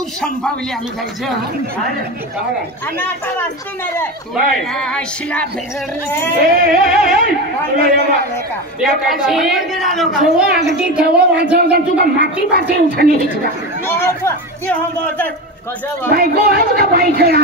तू संभावली आम्ही जायचं आणि आता वाचते नाही रे शिला अगदी ठेव वाजवता तुका माती माती उठाने बायको आहे का बाई खेळा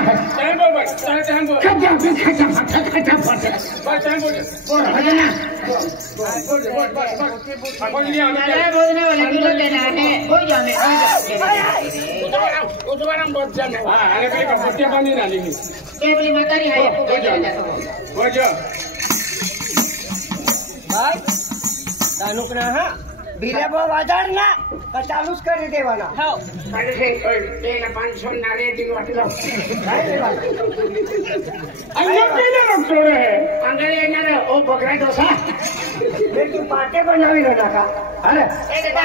भिल्या बाजार ना का चालूच करे देवाना हो तेला 500 नारे दिन वाटलं अन्य केले लोक थोडे है अंगले येणार ओ बकरा डोसा ते तू पाटे बनावी ना का अरे ए बेटा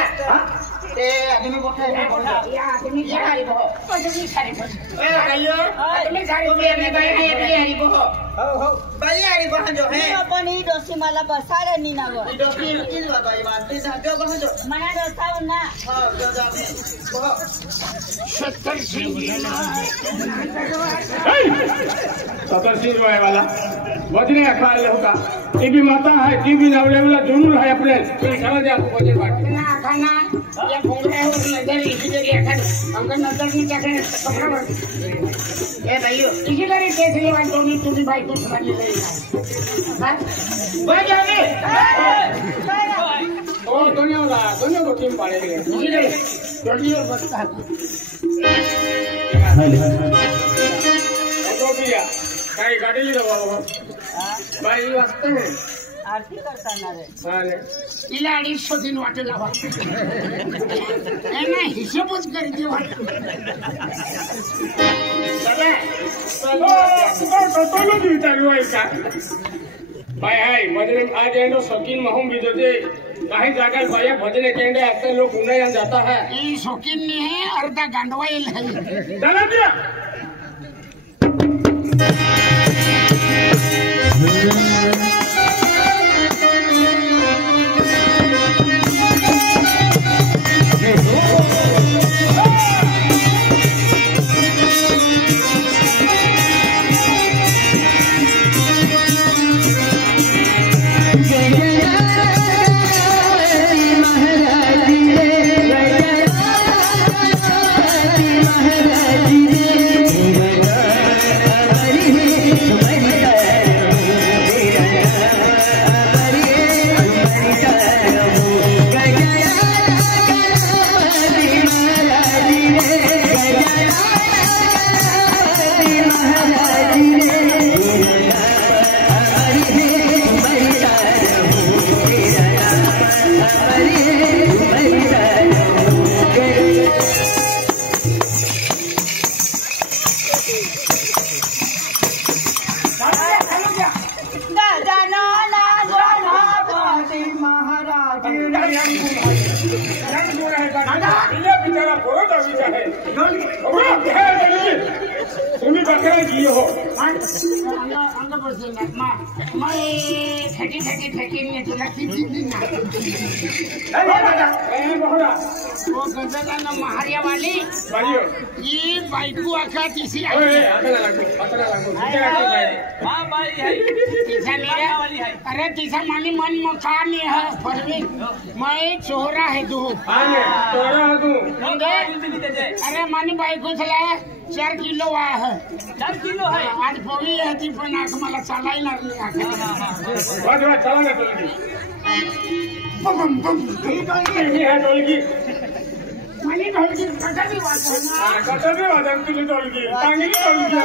ते आदमी बोलता है या आदमी क्या हरी बहो आदमी सारी बहो ए भाइयों आदमी सारी बहो हरी बहो हो बड़ी हरी बहो जो है अपन ही डोसी माला बसारे नी ना वो डोसी इल बाई बात पे जाओ बहो जो मना डोसा ना हां जो जावे बहो 70 सिंह है वाला वजने अखा ले होगा ये भी माता है ये भी नवले वाला दोनों है अपने समझ आपको वजन बात ना खाना ये घूम रहे हो नजर इसी जगह खड़ हमको नजर नहीं जाके कपड़ा भर ए भाइयों इसी तरह कैसे ये बात दोनों तुम्ही भाई को समझ ले हां भाई जाने ओ दोनों को टीम पालेंगे इसी तरह जल्दी और बचता तो भैया काही गाडी ले बाबा भाई वाजते हैं आरती करता ना रे अरे इला 250 दिन वाटे लावा एना हिशोबच कर दे दादा तो विचारू आहे का भाई हाय भजन आज एनो शौकीन महम भी दे काही जागा भैया भजन केंद्र ऐसे लोग उन्हें जाता है ये शौकीन नहीं है अर्धा गांडवाइल है चला दिया तुम्ही बकरा की हो अंग बसेल ना मैं ठेकी ठेकी ठेकी नहीं तुला किती दिन ना ए दादा ए बहोरा वो गजला ना महारिया वाली भाइयों ये बाइकू आका तीसी आई ए आका लागो हां भाई है तीसा मेरा वाली है अरे तीसा मानी मन मकान है फरवी मैं चोरा है तू हां चोरा है तू अरे मानी बाइकू चला 4 किलो आहे 4 किलो है आज पोळी आहे ती पण आज मला चालायला लागली वाज वाज चला ना टोलगी बम बम ही है टोलगी मानी टोलगी कटावी वाजना कटावी वाजन तुझी टोलगी चांगली टोलगी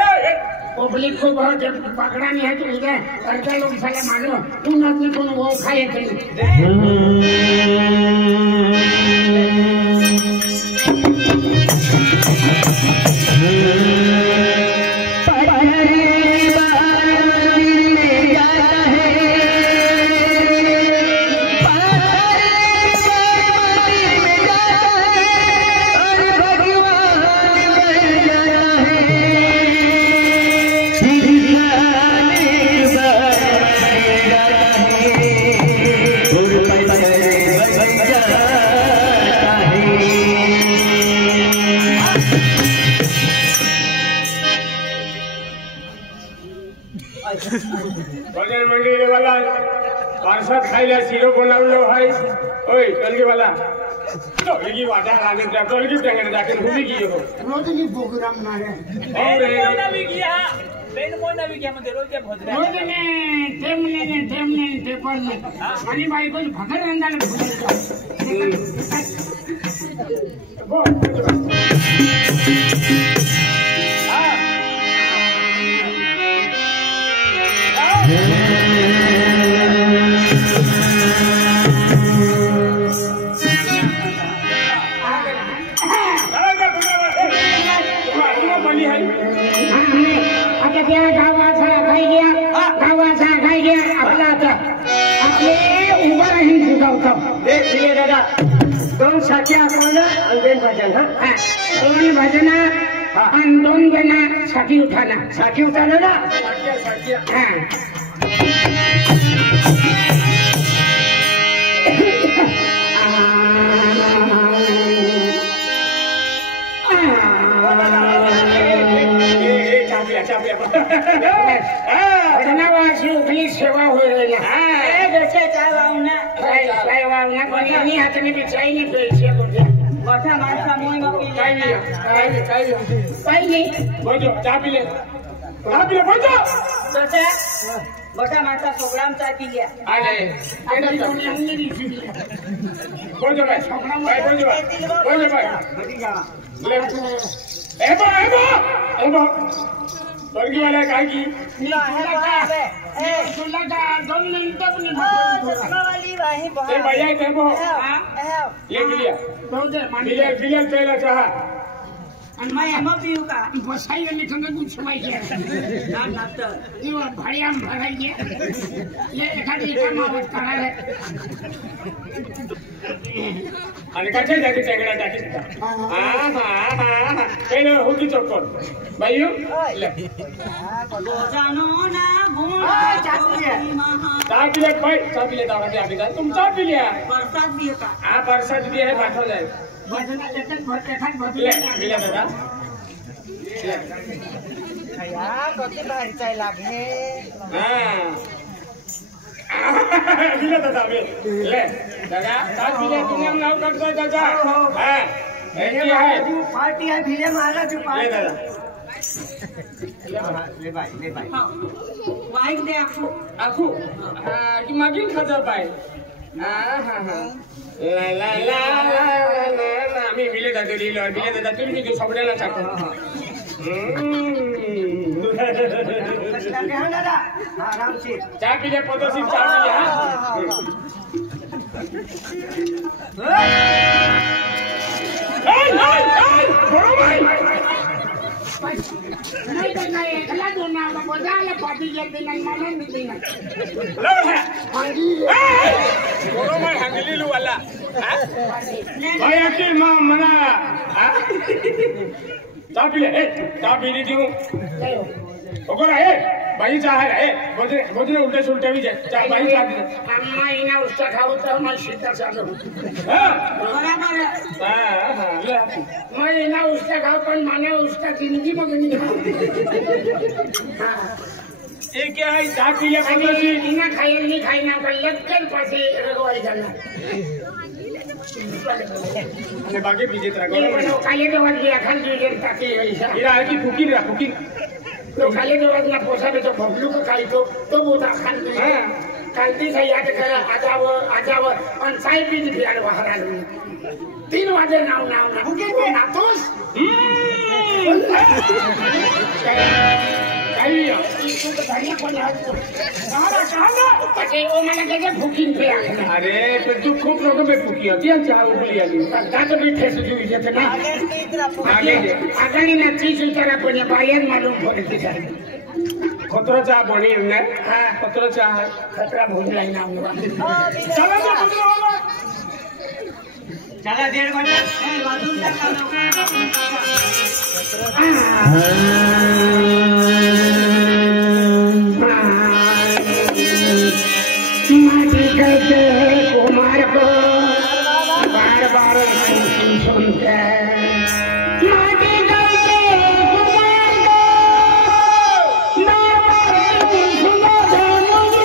आहे पब्लिक को बहुत पकड़ा नहीं है तो इधर अर्धा लोग साले मानो तू नजर को वो खाए थे Yeah. मंडळी वाला पारसात खायला शिरो बनवलो आहे ओय कलगी वाला तोलगी वाटा आने जा तोलगी टेंगे जाके घूमी की हो रोज की प्रोग्राम ना है और मोना भी किया बेन मोना भी किया म्हणजे रोज भोजरा रोज ने टेमने पेपर में आणि बाई को भगर अंदाल दोन साथी आपण दोन भजन दोन भजन आणि दोन जण साथी उठाना ना भजनावासी उकली सेवा होईल कोणी हाताने बिचाई नाही पैसे मोठा माणसा मोही काही नाही बोलो चहा पिले बोलो मोठा माणसा प्रोग्राम चा पिल्या अरे कोणी अंगली बोलो भाई बोलो भाई एबो बर्गी वाला काय की तुला का 2 मिनिटं पण नाही ते भैया टेम्पो ले लिया बहुते फिलियल पहला चाहा आणि मग पिऊ का बसायला लिखन कुछ माहिती ना डॉक्टर ये भाड्या भरायचे ये एखादी कामावर करायला आणि कसे जाते टेंगडा टाकी पहले होती चक्कर भाइयों ले जानो ना गुण चाय पिले भाई चाय पिले दावा आगे जा तुम चाय पी लिया प्रसाद भी का हां प्रसाद भी है पाठव जाए भजना एखाद ले मिला दादा या कति भारी चाय लाग्ने मिला दादा ले दादा चाय पी ले तुमने नाम काट दो दादा हां ये है पार्टी है भिले महाराज ले दादा ले भाई वाईक दे aku की मागील खाजा पाय ला मी मिले दादा लिहिलो मिले दादा तुम्ही घेऊ सगळ्याला टाकू आराम से चहा पिले पदोसी चहा नाही तर नाही एकला दोन बजायला पाठी गेली नाही मला मिळते बरोबर हांगलीलू वाला भैया की मां मना चहा पिली देऊ ओकोरा भाई चाह है बोझने उल्टे सुलटे भी जाए भाई चाह दे अम्मा इना उसका खाओ तो मैं सीधा चालू बराबर मैं इना उसका खाओ पण माने उसका जिंदगी में नहीं ये क्या है चाह पी लिया पदोसी इना खाई नहीं खाई ना पर लटकल पासे रगवाई जाना અને બાકી બીજે ત્રાગો કાલે તો વાત ગયા ખાલી જોઈએ તાકી પૈસા ઈરા આકી ફૂકી तो खाली तो वाजना पोसाबे तो बबलू का खाई तो बोता खाली कालती से याद कर आजाव और साई भी बियाड बाहर आ 3 वाजे नाव भूखे ना तोस कालियो इसको तो धनिया कोण कहां पछे ओ मला के भूखीन पे आ अरे तो तू खूप लोग पे फूकी होती है चाह उबली आली दात भी ठेस जुई जेते ना आगे आगानी ना चीज तरह कोने बायर मालूम पड़े थी सर खतरा चाह बनी हमने हां खतरा चाह खतरा भूख लाई ना हुआ चला तो खतरा वाला चला 1.5 घंटा बाथरूम तक माटी कहते कुमार को बार बार सुनते माटी कहते कुमार को बार बार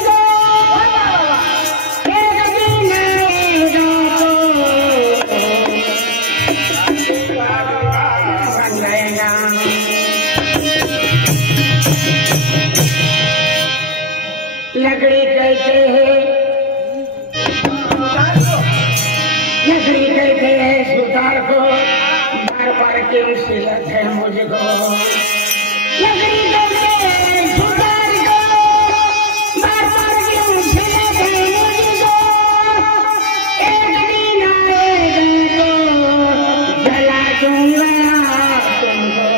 सुनते कहते हैं नगरी कहते हैं सुतार को बार बार क्यों सिलत है मुझको नगरी कहते हैं सुतार को बार बार क्यों सिलत है मुझको एक दिन आएगा तो जला दूंगा तुमको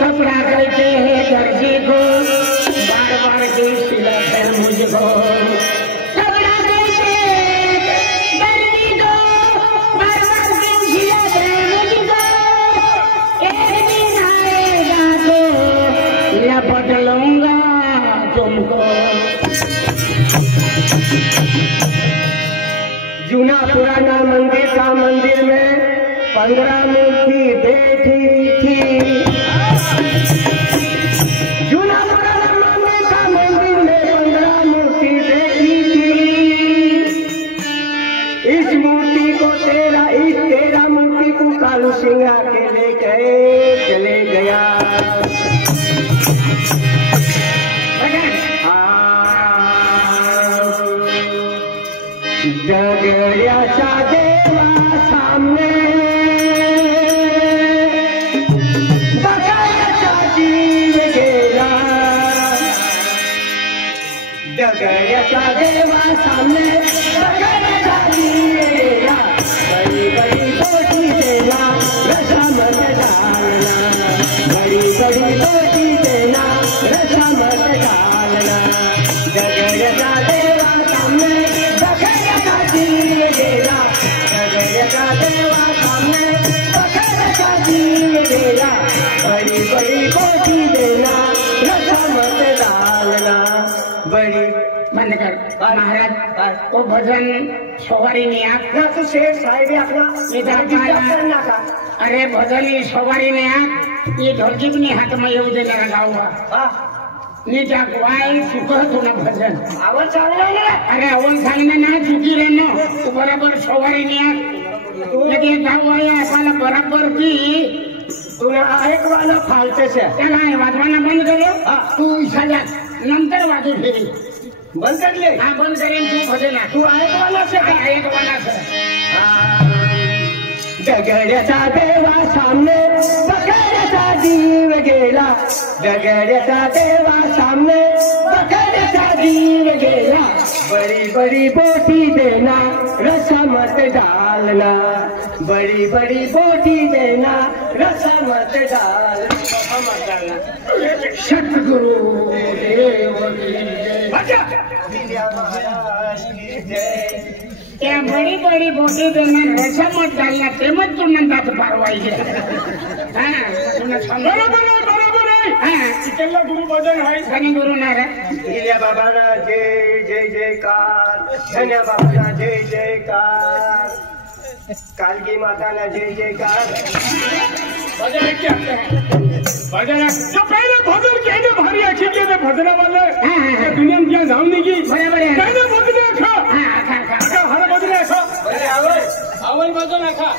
कपड़ा कहते हैं दर्जी को बार बार क्यों सिलत है मुझको कपड़ा कहते हैं दर्जी को बार बार क्यों सिलत है मुझको एक दिन आएगा तो लपट लूंगा तुमको जूना पुराना मंदिर का मंदिर में 15 मूर्ति बैठी थी जूना पुराना मंदिर का मंदिर में 15 मूर्ति बैठी थी इस मूर्ति को तेरा मूर्ति को कालू सिंगा के ले गए चले गया डगऱ्याचा देवा सामने बघायचा जीव गेला डगऱ्याचा देवा सामने बघायचा जीव गेला बड़ी बड़ी बोटी देना रसा मत डालना बड़ी बड़ी बोटी देना रसा मत डालना डगऱ्याचा देवा सामने जीव गेला डगऱ्याचा देवा सामने बघायचा जीव गेला बड़ी बड़ी बोटी देना रसा मत डालना बड़ी बंद कर महाराज वो भजन सवारी ने आख ना तू शेर साहेब आपला करना का अरे भजन ही सवारी ने आख ये ढोलकी भी हाथ में येऊ दे जरा गाऊगा नीचा वाय सुकतो ना भजन आवाज चांगला ना अरे अवन सांगणं ना चुकी रे न तू बराबर सवारी ने आख लगे गाव आहे आपल्याला बराबर की तुला ऐकवाना फालते से त्याला वाजवाना बंद करो तू इशाला नंतर वाजू फेरी बंद कर ले हाँ बंद करेन तू भजन तू ऐकवाना से ऐकवाना से डगऱ्याचा देवा सामने बघायचा जीव गेला डगऱ्याचा देवा सामने बघायचा जीव गेला बड़ी बड़ी बोटी देना रसा मत डालना बड़ी बड़ी बोटी देना रसा मत डालना सतगुरु देव की जय महाराज की जय त्या बड़ी बड़ी बोटी देना रसा मत डालना ते मत तू नंदात पारवाई गे हाँ तुमने बरोबर आहे हाँ इकडला गुरु भजन आहे शनी गुरु नारा धन्या बाबाला जय जय जयकार धन्या बाबाला जय जयकार कालकी माताला जय जयकार भजन आहे क्या भजन आहे तो पहिले भजन केले भारी आहे की ते भजन वाले दुनिया में क्या नाम नहीं की बराबर आहे पहिले भजन आहे हाँ खा खा का हर भजन आहे बरे आवड आवल भजन आहे का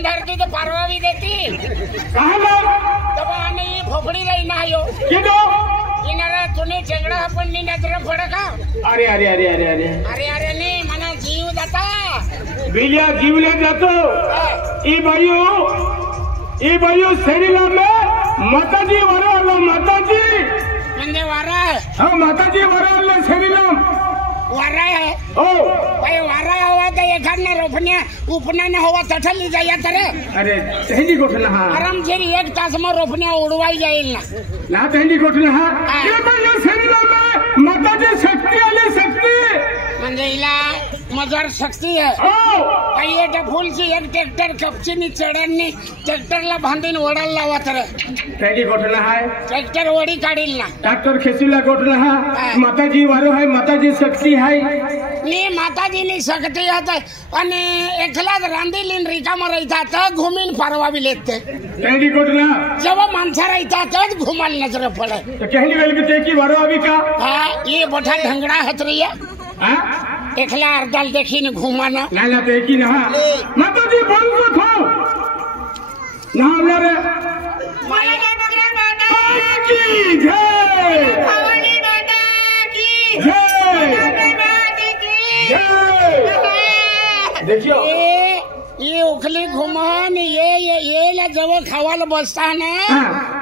घुम धरती तो पारवावी देती कहा ना तब आने फोफड़ी रही ना यो किदो इनारा तूने चेंगड़ा अपन नी नजर पड़ का अरे अरे अरे अरे अरे अरे अरे नहीं मना जीव दाता बिलिया जीवले जातो ई भाइयों शरीरा में माताजी वरालो माताजी मंदे वारा हाँ माताजी वरालो शरीरा वारा है ओ भाई वारा हुआ तो ये घर ने रोपनिया उपना न हुआ तठल ली जाया तरे अरे तहंडी गोठना हा आराम से 1 तास में रोपनिया उड़वाई जाइल ना तहंडी गोठना हा ये भाइयों शरीरा में माताजी शक्ति आले शक्ति मंदे इला मजार शक्ति है ओ भाई ये फूल सी एक ट्रैक्टर कपची नी चढ़न नी ट्रैक्टर ला बांधीन ओडल लावा तरे तहंडी गोठना है ट्रैक्टर ओडी काढील ना डॉक्टर खेसीला गोठना हा माताजी वारो है माताजी शक्ति है नी माताजी नी शक्ति है અને એકલા જ રાંધી લીન રીકામાં રહીતા તો ઘૂમીને ફરવાવી લેતે તહંડી गोठना जब माणसा रहीता तो घुमाल नजर पड़े तो कहनी वेल के तेकी वारो अभी का हाँ ये बठा ढंगड़ा हत रही है हां एकला अर्दल देखी ने घुमाना ना ना तेकी ना माताजी बोल को थो ना रे माला के बगरा माता की जय भवानी माता की जय देखियो ये उखली घुमान ये ला जब खावाला बसता ना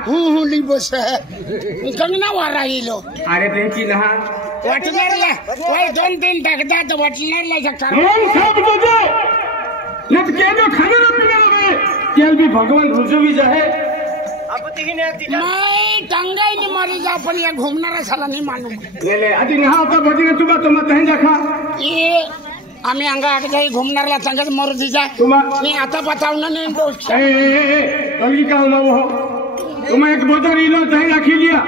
हूँ ली बस कंगना वारा ही लो अरे देखी ना वटनर ला वही 2-3 टकदा तो वटनर ला जकर हम सब तुझे नट के जो खाने न पीने लगे तेल भी भगवान रुजो भी जाए अब तीन मैं टंगाई नहीं मरी जा पर ये घूमना रा साला नहीं मालूम ले आदि नहा का बजे तुम तुम तहन जाखा ये आम्ही अंगा आगे जाई घूमनारला संगत मर दी जा मी आता बतावना नहीं दोस्त ए तोली का ना वो तुम एक बोतल लो तहन रखी लिया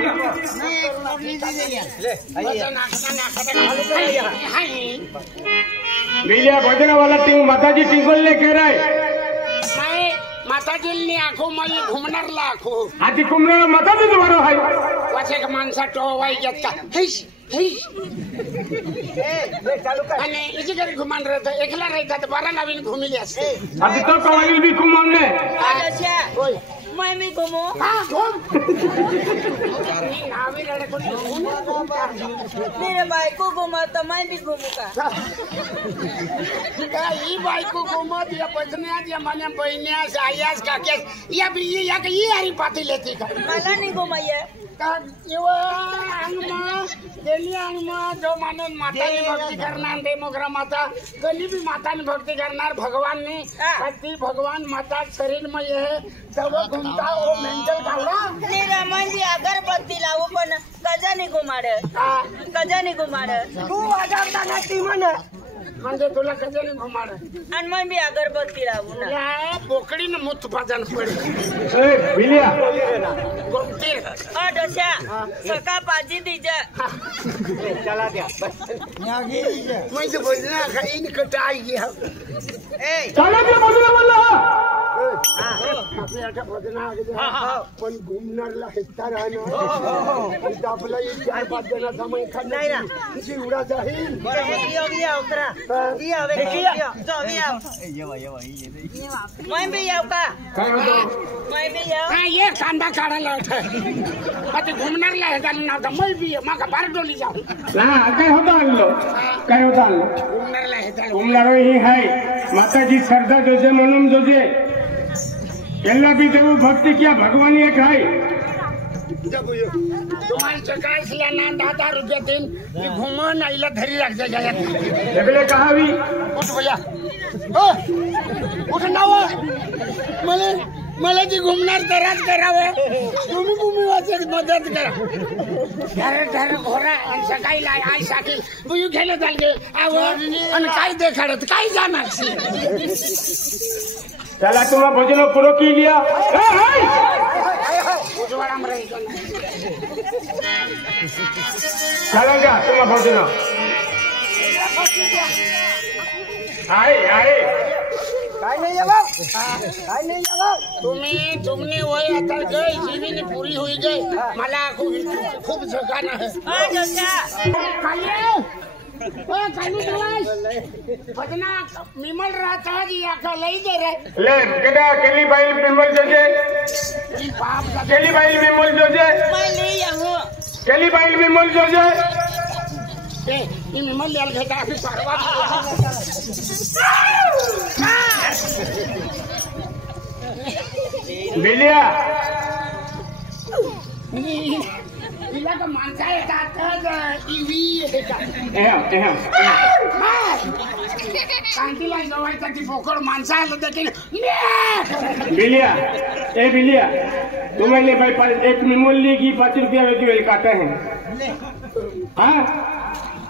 बिलिया भजना वाला टिंग माताजी टिंगल ले कह रहा है माताजी ने आखो मैं घूमनारला आखो आदि कुमरा माताजी तुम्हारो है वाचे का मानसा टोवाई जत्ता हिश हिश અને इसी करे घुमान रहे थे एकला रहता तो 12 लाविन घूमी लिया अभी तो कवाइल भी घुमाने अच्छा मैं भी घूमू हां घूम नावी रड़े को मेरे भाई को घुमा तो मैं भी घूमूंगा ये भाई को घुमा दिया बजने दिया माने बहनिया से आयास का के ये भी ये या के ये हरी पाती लेती का मला नहीं घुमाइए येवा अंगमा देलिया अंगमा जो मानून माताची भक्ती करणार देमोग्रा माता कली भी मातानी भक्ती करणार भगवान ने भक्ति भगवान माता शरीर में ये है तब घूमता वो मेंटल कावड़ा मेरा मन भी अगरबत्ती लावू पण कजा नहीं घुमाड तू वाजवता ना ती म्हणे म्हणजे तुला कधी नाही घुमाड आणि मैं भी अगरबत्ती लावू ना या बोकडी न मुत पाजन पडे ए बिलिया गोमती डोशा सका पाजी दीजा चला गया म्हणजे बोलना खाईन कटाई गया चला के बोलना बोलला आपल्या आता भजना पण घुमणारला हेता राहणार आपला एक 4-5 जण समय खाणार नाही जीवडा जाईल मैं भी आऊ का काय होतो मैं भी आऊ हा ये कांदा काढायला आता घुमणारला हेता ना मैं भी माका बार डोली जाऊ ना काय होता आणलो घुमणारला हेता घुमणारो ही है माताजी श्रद्धा जोजे म्हणून जोजे एल्ला भी देव भक्ति किया भगवान एक है तुम्हाला सकाळ सिला ना 10 रुपये दिन मी घुमून आईला धरी लागते जायत एबले कहावी उठ भैया उठ नाव मला ती घुमणार तराच करावं तुम्ही भूमी वाचक मदत करा घर घोरा आणि सकाळी आई साठी बुयू घेणं चालगे आवड आणि काय देखाडत काय जाणार चला तुम्हारा भोजन पूरा की लिया उजवाडाम राहिलो चलेगा तुम्हारा भोजन आए काय नाही तुमने वय आता गई जीवीनी पुरी हुई गई मला खूप जगाना है डोशा ओ कालू दिवस भजना मिमल रहता है जी आका लई दे रे ले केडा केली बाइल मिमल जोजे ई बाप का केली बाइल मिमल जोजे मैं ले आऊं केली बाइल मिमल जोजे ए ई मिमल लेल घेटा अभी परवा बिलिया इला का माणसा येतात ईवी येतात एहा कांतीला जवायचा ती फोकड माणसा आलं देखील बिलिया ए बिलिया तुम्हारे भाई पर एक मिमल लेगी 5 रुपया में क्यों काटा है हाँ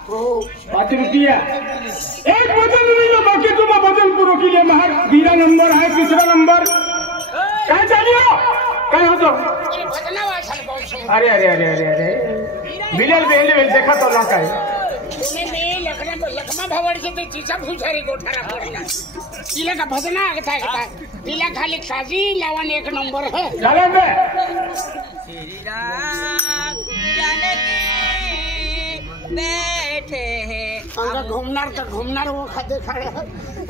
5 रुपया एक वजन नहीं लो बाकी तुम वजन पूरा के लिए महर 2 नंबर है 3 नंबर कहाँ चलियो कहाँ हो तो भजना वाचल कौन अरे अरे अरे अरे अरे बिलियल बेहले देखा तो ना काय तुम्ही मी लखमा भावडचे ते तिचा भुजारी गोठारा पडला तिला का भजना आगता का तिला खाली काजी लावण 1 नंबर है चला बे श्री राम जानकी बैठे हैं अंगा घूमणार वो खाते खड़े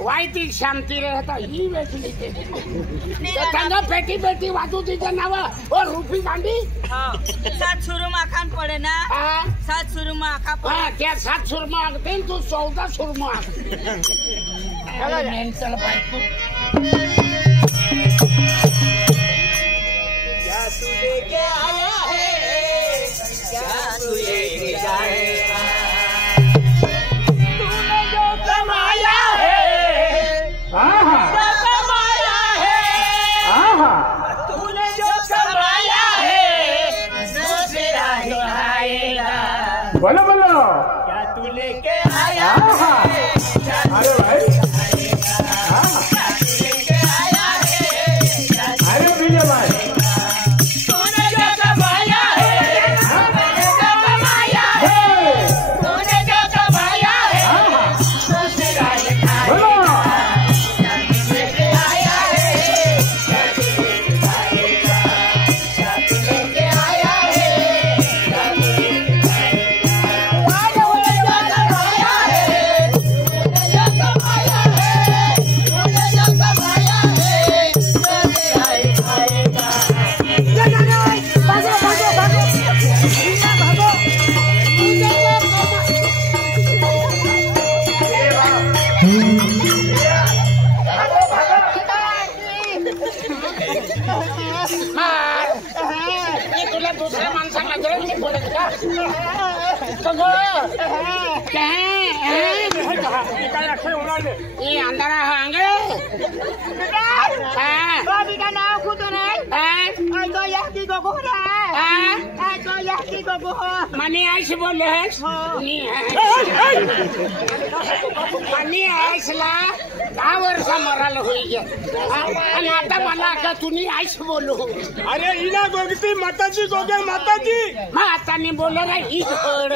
वाईती शांती रहता ही वेचली ते तंगा पेटी वाजू तिचं नाव ओ रुपी गांडी हाँ 7 सुरमा खान पड़े ना हा 7 सुरमा खा हा त्या 7 सुरमा आगते तू 14 सुरमा मेंटल बायको क्या तू लेके आया है क्या तू लेके जाएगा तूने जो कमाया है कमाया है तूने जो कमाया है जो तेरा ही आएगा बोलो क्या तू लेके आया है अरे भाई लेके आया है अरे बिलिया भाई तूने जो कमाया है तूने जो कमाया है जो तेरा ही बोलो लेके आया है लेके आया है तुला दुसऱ्या माणसाला गरज नाही पडत का काय अक्षर उडाले ए अंधारा हांगे का नाव खुद नहीं तो यह की गोगो है तो यह की गोगो मनी आइस बोले मनी आइसला 10 वर्ष मराल होई गया आणि आता मला का तुम्ही आइस बोलू अरे इना गोगती माताजी गोगे माताजी मातानी बोल रे ही घड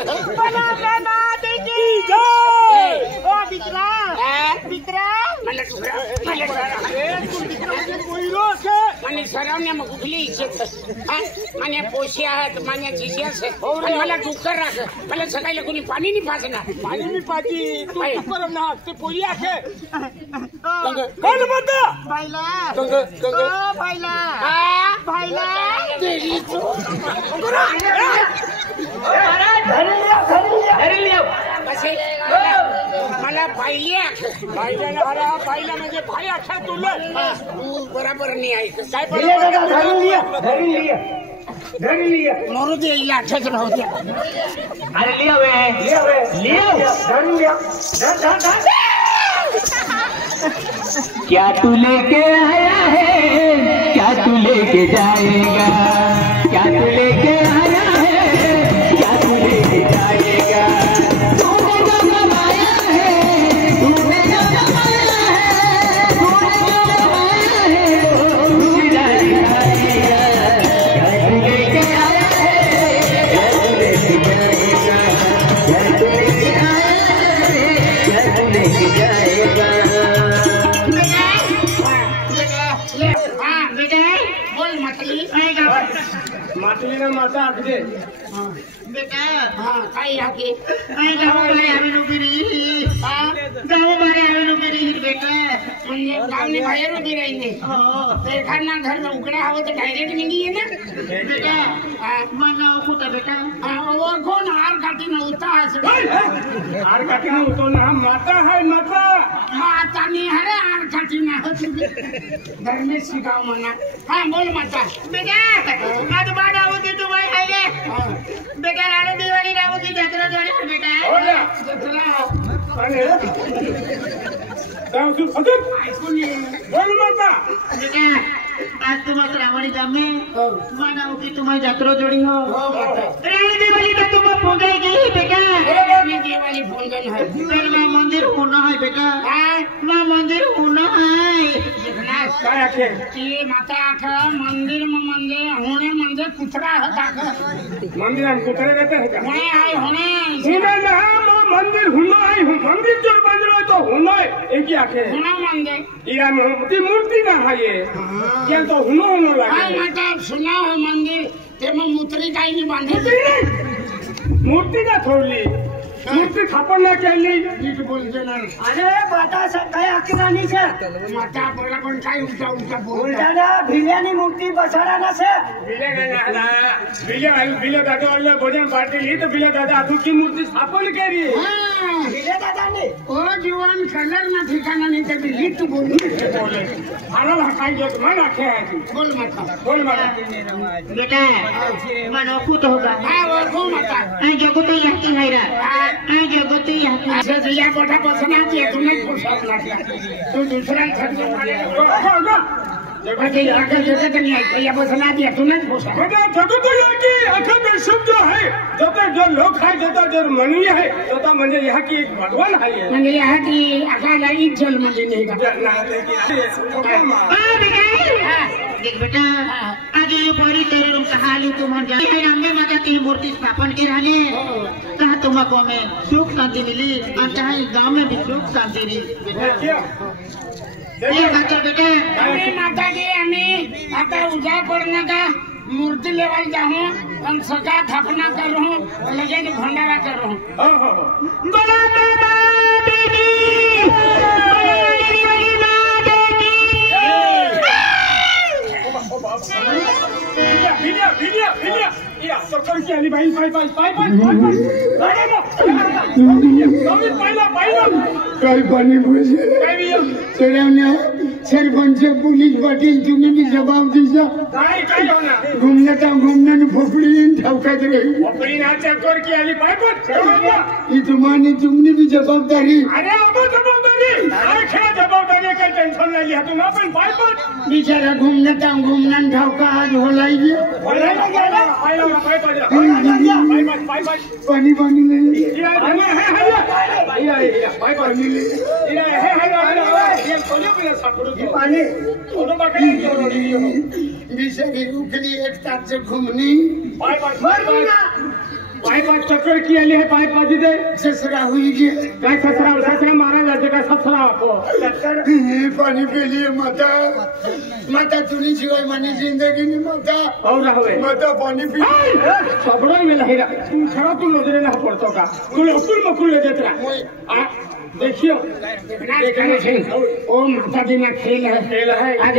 ओ बिकरा मला मने सरावने मग कुठली इच्छा मने पोशी आहेत मने जिशी आहे मला डुक्कर राख मला सकाळी कोणी पाणी नाही पाजणार पानी में पाजी तू ऊपर ना ते पोरी आखे कोण बोलतो भाईला गंगा भाईला तेरी तो मला पाहिल्या पाहिला म्हणजे भाई आखा तुला तू बरोबर नाही ऐक काय धर लिया मरू दे इला आठच राहू द्या अरे लिया धर लिया धर क्या तू लेके आया है क्या तू लेके जाएगा क्या तू लेके आया है क्या तू लेके जाएगा तूने जो कमाया है तूने जो कमाया है तूने जो कमाया है वो तेरा ही आएगा क्या तू लेके आया है क्या तू लेके जाएगा क्या तू लेके आया है क्या तू लेके जाएगा बोल मतली मातली ना माता आख दे बेटा हाँ काय आके गाव मारे आवे उभी रही गाव मारे आवे उभी रही बेटा म्हणजे गावने बाहेर उभी राहिली एखादा घर उघडा हवं तर डायरेक्ट निघी ना बेटा मग नाव कुठं बेटा कोण हार काठी नव्हता असं हार काटी नव्हतो ना माता है माता माता नि हरे हार काठी ना धर्मेश शिकाव म्हणा हा बोल माता बेटा माझं बा नाव की तुम्हाला खायले बेटा राणे दिवाळी नाव की जत्रा जोडी बेटा हो ना जत्रा आणि जाऊ फदर ऐकून ये बोल माता बेटा आज तुम्हाला श्रावणी जामे मा नाव की तुम्हाला जत्रा जोडी हो राणे दिवाळी का तुम्हाला पोगाएगी बेटा राणी देवाली फोन गन है तर मा मंदिर होना है बेटा मा मंदिर होना है देखना काय आखे की माता आख मंदिर में म्हणजे होणे म्हणजे कुत्रा होता मंदिर कुत्रे रहते हैं का होणे आहे होणे हुना ना मंदिर हुना है मंदिर जो बांधलो तो हुना है एक ही आखे होणा म्हणजे इरा में ती मूर्ति ना है ये क्या तो हुनो हुनो काय लगे माता सुना हो मंदिर ते मग मुत्री काही नाही बांधली मूर्ति ना थोडली मूर्ति स्थापन ना केली नीट बोलते ना अरे माता काय अकिराणी छे माता बोला पण काय उलटा उलटा बोल उलटाना भिल्यानी मूर्ति बसाड़ा ना छे बिले गना बिले दादा वाले भोजन पार्टी ली तो बिले दादा आदू की मूर्ति स्थापन करी भिले दादा ने ओ जीवन कलर ना ठिकाणा नाही तर लीट बोलू बोले हारा भाषा जो मन आखे है बोल माता बोल माता बेटा मन कुत होगा हा वो माता आई जगतो याती हैरा आई जगतो याती असं तुझ्या पोटापासून आत येतो नाही पोषाक लागला तू दुसरा जगत नहीं है या बस ना दिया तू नहीं पोषाक जगत की अखा दर्शन जो है जो लोक है जो मनीय है जो म्हणजे यहाँ की एक भगवान है ये म्हणजे यहाँ की अकाला एक जल म्हणजे नहीं का देख बेटा आज ये बड़ी तेरे कहाली तुम जाए है अंबे माता की मूर्ति स्थापन की रहने कहा तुमको में सुख शांति मिली और चाहे गांव में भी सुख शांति रही बेटा ये खातर बेटा आम्ही माता की आम्ही आता उजा पडना का मूर्ति लेवल जाऊं और सका थापना करूं लगे भंडारा करूं बोला बाबा बेटी सरकार की आली भाई पाय काय पाणी पैसे सरपंच पुलिस पाटील तुम्ही भी जवाब दीजा काय होणार घूमने फोकड़ी ठवकात रही अपनी ना चक्कर की आली पाय तुमने भी जवाबदारी अरे अब जवाबदारी अरे क्या जवाबदारी का टेंशन नहीं लिया तुम अपन पाय बिचारा घूमने ठवका आज होलाई पानी ले बिचारी उखली एक तास से घूमनी चक्कर की आली है पाय पाजी दे ससरा हुई गया काय ससरा मारा जाते का ससरा आपको पानी पे लिए माता तुनी शिवाय मानी जिंदगी नहीं माता और रहोगे माता पानी पी सबड़ा में नहीं रहा तुम खड़ा तू नजरे ना पड़तो का कुल मकुल ले देता देखियो ओ माता बिना खेल है खेल है आज